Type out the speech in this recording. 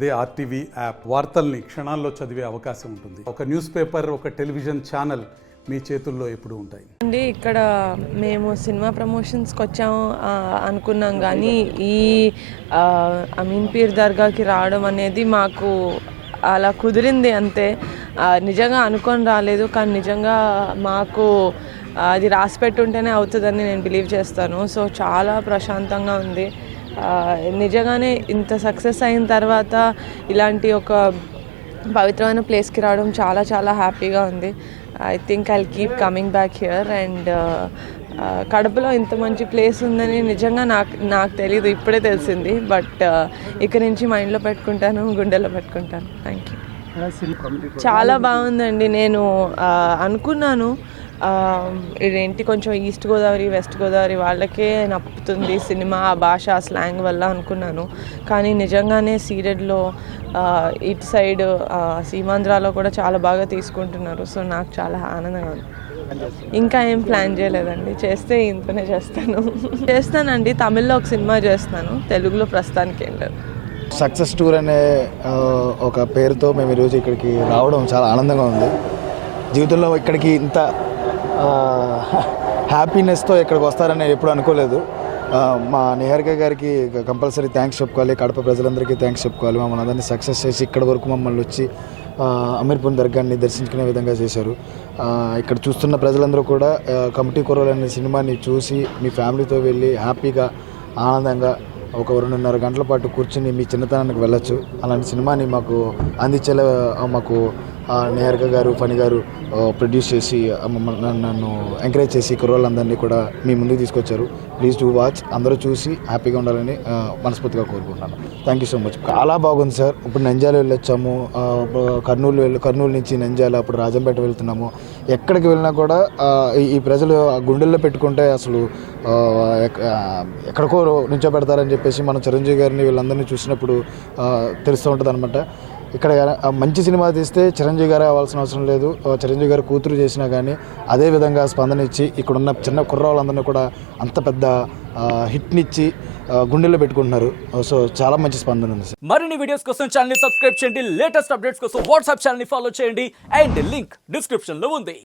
అదే RTV app వార్తల్ని క్షణాల్లో చదివే అవకాశం ఉంటుంది. ఒక న్యూస్ పేపర్, ఒక టెలివిజన్ ఛానల్ మీ చేతుల్లో ఎప్పుడూ ఉంటాయి. ఇక్కడ మేము సినిమా ప్రమోషన్స్కి వచ్చాము అనుకున్నాం, కానీ ఈ అమీన్ పీర్ దర్గాకి రావడం అనేది మాకు అలా కుదిరింది అంతే. నిజంగా అనుకొని రాలేదు, కానీ నిజంగా మాకు అది రాసి పెట్టుంటేనే అవుతుందని నేను బిలీవ్ చేస్తాను. సో చాలా ప్రశాంతంగా ఉంది. నిజంగానే ఇంత సక్సెస్ అయిన తర్వాత ఇలాంటి ఒక పవిత్రమైన ప్లేస్కి రావడం చాలా చాలా హ్యాపీగా ఉంది. I think I keep coming back here. And కడపలో ఇంత మంచి ప్లేస్ ఉందని నిజంగా నాకు తెలీదు, ఇప్పుడే తెలిసింది. బట్ ఇక్కడి నుంచి మైండ్లో పెట్టుకుంటాను, గుండెలో పెట్టుకుంటాను. Thank you. చాలా బాగుందండి. నేను అనుకున్నాను ఇదేంటి కొంచెం ఈస్ట్ గోదావరి వెస్ట్ గోదావరి వాళ్ళకే నప్పుతుంది సినిమా, ఆ భాష, ఆ స్లాంగ్ వల్ల అనుకున్నాను. కానీ నిజంగానే సీడెడ్లో ఇటు సైడ్ సీమాంధ్రాలో కూడా చాలా బాగా తీసుకుంటున్నారు. సో నాకు చాలా ఆనందంగా ఉంది. ఇంకా ఏం ప్లాన్ చేయలేదండి, చేస్తే ఇంతనే చేస్తానండి. తమిళ్లో ఒక సినిమా చేస్తున్నాను, తెలుగులో ప్రస్తుతానికి ఏం లేదు. సక్సెస్ టూర్ అనే ఒక పేరుతో మేము ఈరోజు ఇక్కడికి రావడం చాలా ఆనందంగా ఉంది. జీవితంలో ఇక్కడికి ఇంత హ్యాపీనెస్తో ఇక్కడికి వస్తారని ఎప్పుడు అనుకోలేదు. మా నిహారిక గారికి కంపల్సరీ థ్యాంక్స్ చెప్పుకోవాలి, కడప ప్రజలందరికీ థ్యాంక్స్ చెప్పుకోవాలి. మమ్మల్ని అందరినీ సక్సెస్ చేసి ఇక్కడి వరకు మమ్మల్ని వచ్చి అమీర్పూర్ దర్గాని దర్శించుకునే విధంగా చేశారు. ఇక్కడ చూస్తున్న ప్రజలందరూ కూడా కమిటీ కుర్రోలు అనే సినిమాని చూసి మీ ఫ్యామిలీతో వెళ్ళి హ్యాపీగా ఆనందంగా ఒక 2.5 గంటల పాటు కూర్చుని మీ చిన్నతనానికి వెళ్ళొచ్చు. అలాంటి సినిమాని మాకు అందించేలా మాకు నిహారిక గారు, ఫణి గారు ప్రొడ్యూస్ చేసి నన్ను ఎంకరేజ్ చేసి కుర్రోళ్ళందరినీ కూడా మీ ముందుకు తీసుకొచ్చారు. Please do watch. అందరూ చూసి హ్యాపీగా ఉండాలని మనస్ఫూర్తిగా కోరుకుంటున్నాను. Thank you so much. చాలా బాగుంది సార్. ఇప్పుడు నంద్యాల వెళ్ళొచ్చాము, కర్నూలు నుంచి నంద్యాల, అప్పుడు రాజంపేట వెళ్తున్నాము. ఎక్కడికి వెళ్ళినా కూడా ఈ ప్రజలు గుండెల్లో పెట్టుకుంటే అసలు ఎక్కడికో నుంచోబెడతారని చెప్పేసి మనం చిరంజీవి గారిని వీళ్ళందరినీ చూసినప్పుడు తెలుస్తూ ఉంటుంది అనమాట. ఇక్కడ మంచి సినిమా తీస్తే చిరంజీవి గారే అవ్వాల్సిన అవసరం లేదు, చిరంజీవి గారు కూతురు చేసినా కానీ అదే విధంగా స్పందన ఇచ్చి ఇక్కడున్న చిన్న కుర్రాళ్ళందరినీ కూడా అంత పెద్ద హిట్నిచ్చి గుండెల్లో పెట్టుకుంటున్నారు. సో చాలా మంచి స్పందన ఉంది. మరిన్ని వీడియోస్ కోసం ఛానల్ ని సబ్స్క్రైబ్ చేయండి, లేటెస్ట్ అప్డేట్స్ కోసం వాట్సాప్ ఛానల్ ని ఫాలో చేయండి, అండ్ లింక్ డిస్క్రిప్షన్ లో ఉంది.